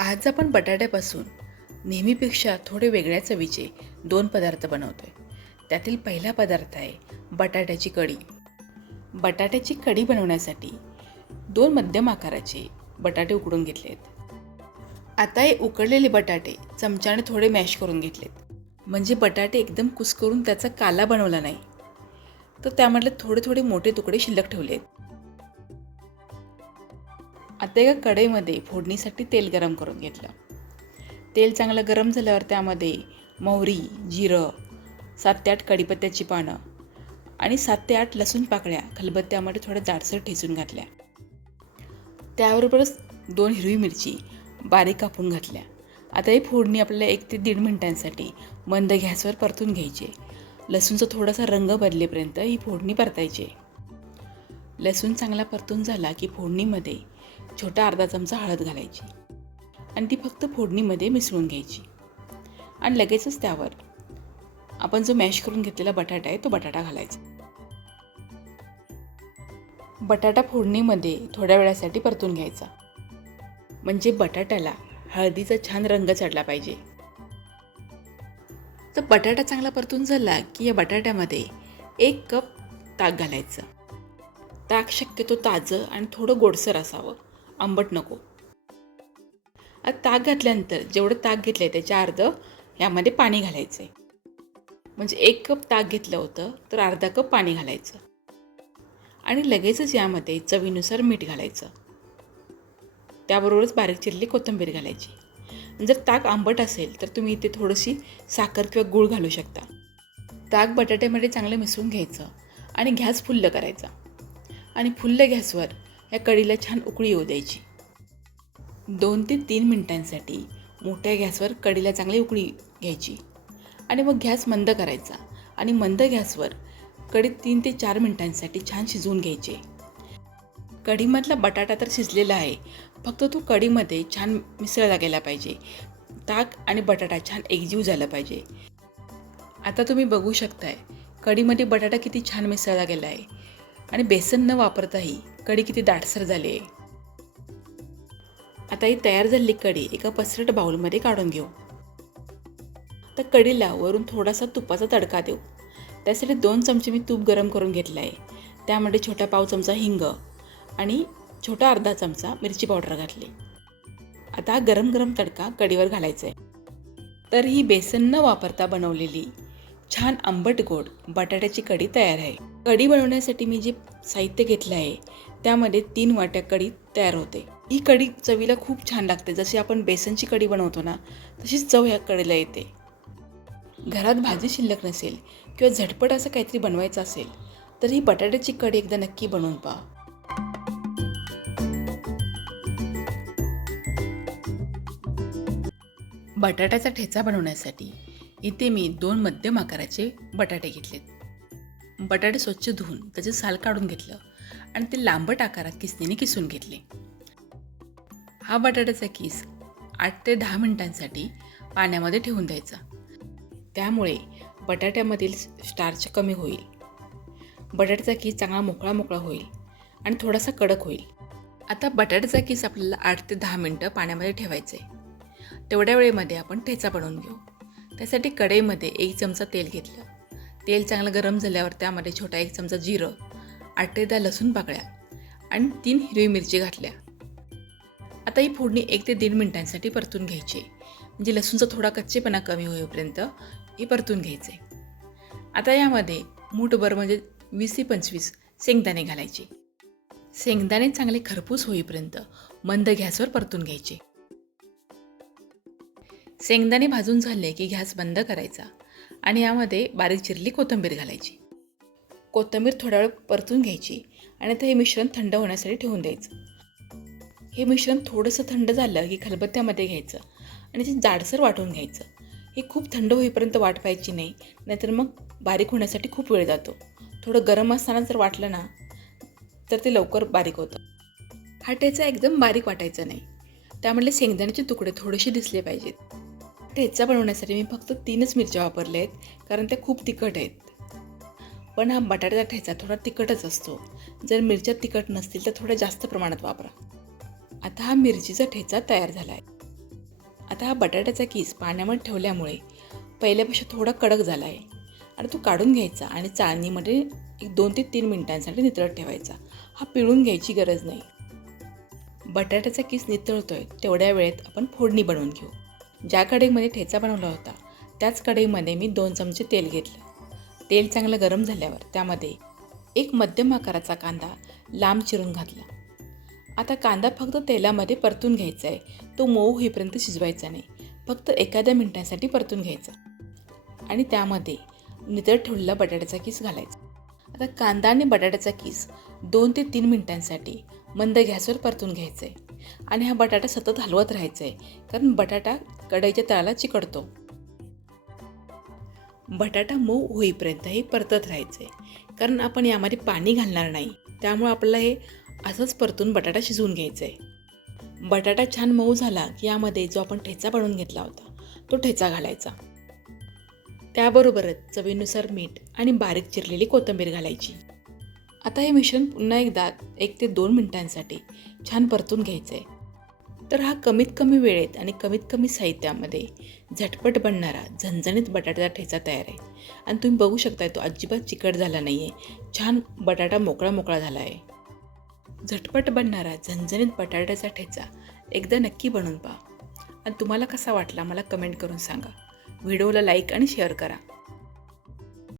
आज आपण बटाट्यापासून नेहमीपेक्षा थोडे वेगळ्या चवीचे 2 पदार्थ बनवतोय. त्यातील पहिला पदार्थ आहे बटाट्याची कढी. बटाट्याची कढी बनवण्यासाठी 2 मध्यम आकाराचे बटाटे उकडून घेतलेत. आता हे उकडलेले बटाटे चमच्याने थोडे मॅश करून घेतलेत. म्हणजे बटाटे एकदम कुस्करून त्याचा काला बनवला नाही, तर त्यामधले थोडे थोडे मोठे तुकडे शिल्लक ठेवलेत. आता एका कढईमध्ये फोडणीसाठी तेल गरम करून घेतलं. तेल चांगलं गरम झाल्यावर त्यामध्ये मोहरी, जिरं, 7 ते 8 कढीपत्त्याची पानं आणि 7 ते 8 लसूण पाकळ्या खलबत्त्यामध्ये थोड्या जाडसर ठेचून घातल्या. त्याबरोबरच 2 हिरवी मिरची बारीक कापून घातल्या. आता ही फोडणी आपल्याला 1 ते 1.5 मिनिटांसाठी मंद गॅसवर परतून घ्यायची. लसूणचा थोडासा रंग बदलेपर्यंत ही फोडणी परतायची. लसूण चांगला परतून झाला की फोडणीमध्ये छोटा अर्धा चमचा हळद घालायची आणि ती फक्त फोडणीमध्ये मिसळून घ्यायची. आणि लगेचच त्यावर आपण जो मॅश करून घेतलेला बटाटा आहे तो बटाटा घालायचा. बटाटा फोडणीमध्ये थोड्या वेळासाठी परतून घ्यायचा, म्हणजे बटाट्याला हळदीचा छान रंग चढला पाहिजे. तर बटाटा चांगला परतून झाला की या बटाट्यामध्ये 1 कप ताक घालायचं. ताक शक्यतो ताजं आणि थोडं गोडसर असावं, आंबट नको. आता ताक घातल्यानंतर जेवढं ताक घेतलं आहे त्याच्या अर्धं यामध्ये पाणी घालायचं आहे. म्हणजे 1 कप ताक घेतलं होतं तर अर्धा कप पाणी घालायचं. आणि लगेचच यामध्ये चवीनुसार मीठ घालायचं. त्याबरोबरच बारीक चिरलेली कोथिंबीर घालायची. जर ताक आंबट असेल तर तुम्ही इथे थोडीशी साखर किंवा गूळ घालू शकता. ताक बटाट्यामध्ये चांगलं मिसळून घ्यायचं आणि गॅस फुल्ल करायचा. आणि फुल्ल गॅसवर या कढीला छान उकळी येऊ द्यायची. 2 ते 3 मिनिटांसाठी मोठ्या गॅसवर कढीला चांगली उकळी घ्यायची आणि मग गॅस मंद करायचा आणि मंद गॅसवर कढी 3 ते 4 मिनिटांसाठी छान शिजवून घ्यायचे. कढीमधला बटाटा तर शिजलेला आहे, फक्त तो कढीमध्ये छान मिसळला गेला पाहिजे. ताक आणि बटाटा छान एकजीव झाला पाहिजे. आता तुम्ही बघू शकताय कढीमध्ये बटाटा किती छान मिसळला गेला आहे आणि बेसन न वापरताही कढी किती दाटसर झाली आहे. आता ही तयार झालेली कढी एका पसरट बाउलमध्ये काढून घेऊ. तर कढीला वरून थोडासा तुपाचा तडका देऊ. त्यासाठी 2 चमचे मी तूप गरम करून घेतलं आहे. त्यामध्ये छोटा पाव चमचा हिंग आणि छोटा अर्धा चमचा मिरची पावडर घातली. आता हा गरम गरम तडका कढीवर घालायचा आहे. तर ही बेसन न वापरता बनवलेली छान आंबट गोड बटाट्याची कढी तयार आहे. कढी बनवण्यासाठी मी जे साहित्य घेतलं आहे त्यामध्ये 3 वाट्या कढी तयार होते. ही कढी चवीला खूप छान लागते. जशी आपण बेसनची कढी बनवतो ना तशीच चव ह्या कढीला येते. घरात भाजी शिल्लक नसेल किंवा झटपट असं काहीतरी बनवायचं असेल तर ही बटाट्याची कढी एकदा नक्की बनवून पहा. बटाट्याचा ठेचा बनवण्यासाठी इथे मी 2 मध्यम आकाराचे बटाटे घेतलेत. बटाटे स्वच्छ धुवून त्याचे साल काढून घेतलं आणि ते लांबट आकारात किसणीने किसून घेतले. हा बटाट्याचा किस 8 ते 10 मिनिटांसाठी पाण्यामध्ये ठेवून द्यायचा. त्यामुळे बटाट्यामधील स्टार्च कमी होईल. बटाट्याचा किस चांगला मोकळा मोकळा होईल आणि थोडासा कडक होईल. आता बटाट्याचा किस आपल्याला 8 ते 10 मिनटं पाण्यामध्ये ठेवायचं आहे. तेवढ्या वेळेमध्ये आपण ठेचा बनवून घेऊ. त्यासाठी कढईमध्ये 1 चमचा तेल घेतलं. तेल चांगलं गरम झाल्यावर त्यामध्ये छोटा 1 चमचा जिरं, 8 ते 10 लसूण पाकळ्या आणि 3 हिरवी मिरची घातल्या. आता ही फोडणी 1 ते 1.5 मिनिटांसाठी परतून घ्यायची. म्हणजे लसूणचा थोडा कच्चेपणा कमी होईपर्यंत हे परतून घ्यायचे. आता यामध्ये मूठभर म्हणजे 20 ते 25 शेंगदाणे घालायचे. शेंगदाणे चांगले खरपूस होईपर्यंत मंद गॅसवर परतून घ्यायचे. शेंगदाणे भाजून झाले की गॅस बंद करायचा आणि यामध्ये बारीक चिरलेली कोथिंबीर घालायची. कोथिंबीर थोडा वेळ परतून घ्यायची आणि आता हे मिश्रण थंड होण्यासाठी ठेवून द्यायचं. हे मिश्रण थोडंसं थंड झालं की खलबत्त्यामध्ये घ्यायचं आणि ते जाडसर वाटून घ्यायचं. हे खूप थंड होईपर्यंत वाटवायची नाही, नाहीतर मग बारीक होण्यासाठी खूप वेळ जातो. थोडं गरम असताना जर वाटलं ना तर ते लवकर बारीक होतं. हा ठेचा एकदम बारीक वाटायचा नाही, त्यामुळे शेंगदाण्याचे तुकडे थोडेसे दिसले पाहिजेत. ठेचा बनवण्यासाठी मी फक्त 3च मिरच्या वापरल्या आहेत, कारण त्या खूप तिखट आहेत. पण हा बटाट्याचा ठेचा थोडा तिखटच असतो. जर मिरच्या तिखट नसतील तर थोड्या जास्त प्रमाणात वापरा. आता हा मिरचीचा ठेचा तयार झाला आहे. आता हा बटाट्याचा किस पाण्यामध्ये ठेवल्यामुळे पहिल्यापेक्षा थोडा कडक झाला आहे आणि तो काढून घ्यायचा आणि चाळणीमध्ये एक 2 ते 3 मिनिटांसाठी नितळत ठेवायचा. हा पिळून घ्यायची गरज नाही. बटाट्याचा किस नितळतोय तेवढ्या वेळेत आपण फोडणी बनवून घेऊ. ज्या कढईमध्ये ठेचा बनवला होता त्याच कढईमध्ये मी 2 चमचे तेल घेतलं. तेल चांगलं गरम झाल्यावर त्यामध्ये एक मध्यम आकाराचा कांदा लांब चिरून घातला. आता कांदा फक्त तेलामध्ये परतून घ्यायचा आहे. तो मऊ होईपर्यंत शिजवायचा नाही. फक्त एखाद्या मिनिटासाठी परतून घ्यायचा आणि त्यामध्ये नितळत ठेवलेला बटाट्याचा किस घालायचा. आता कांदा आणि बटाट्याचा किस 2 ते 3 मिनिटांसाठी मंद गॅसवर परतून घ्यायचा आहे आणि हा बटाटा सतत हलवत राहायचा आहे, कारण बटाटा कढईच्या तळाला चिकटतो. बटाटा मऊ होईपर्यंत हे परतत राहायचं आहे, कारण आपण यामध्ये पाणी घालणार नाही. त्यामुळे आपल्याला हे असंच परतून बटाटा शिजवून घ्यायचा आहे. बटाटा छान मऊ झाला की यामध्ये जो आपण ठेचा बनवून घेतला होता तो ठेचा घालायचा. त्याबरोबरच चवीनुसार मीठ आणि बारीक चिरलेली कोथिंबीर घालायची. आता हे मिश्रण पुन्हा एकदा 1 ते 2 मिनिटांसाठी छान परतून घ्यायचं आहे. तर हा कमीत कमी वेळेत आणि कमीत कमी साहित्यामध्ये झटपट बनणारा झणझणीत बटाट्याचा ठेचा तयार आहे. आणि तुम्ही बघू शकताय तो अजिबात चिकट झाला नाही आहे. छान बटाटा मोकळा मोकळा झाला आहे. झटपट बनणारा झणझणीत बटाट्याचा ठेचा एकदा नक्की बनवून पहा आणि तुम्हाला कसा वाटला मला कमेंट करून सांगा. व्हिडिओला लाईक आणि शेअर करा.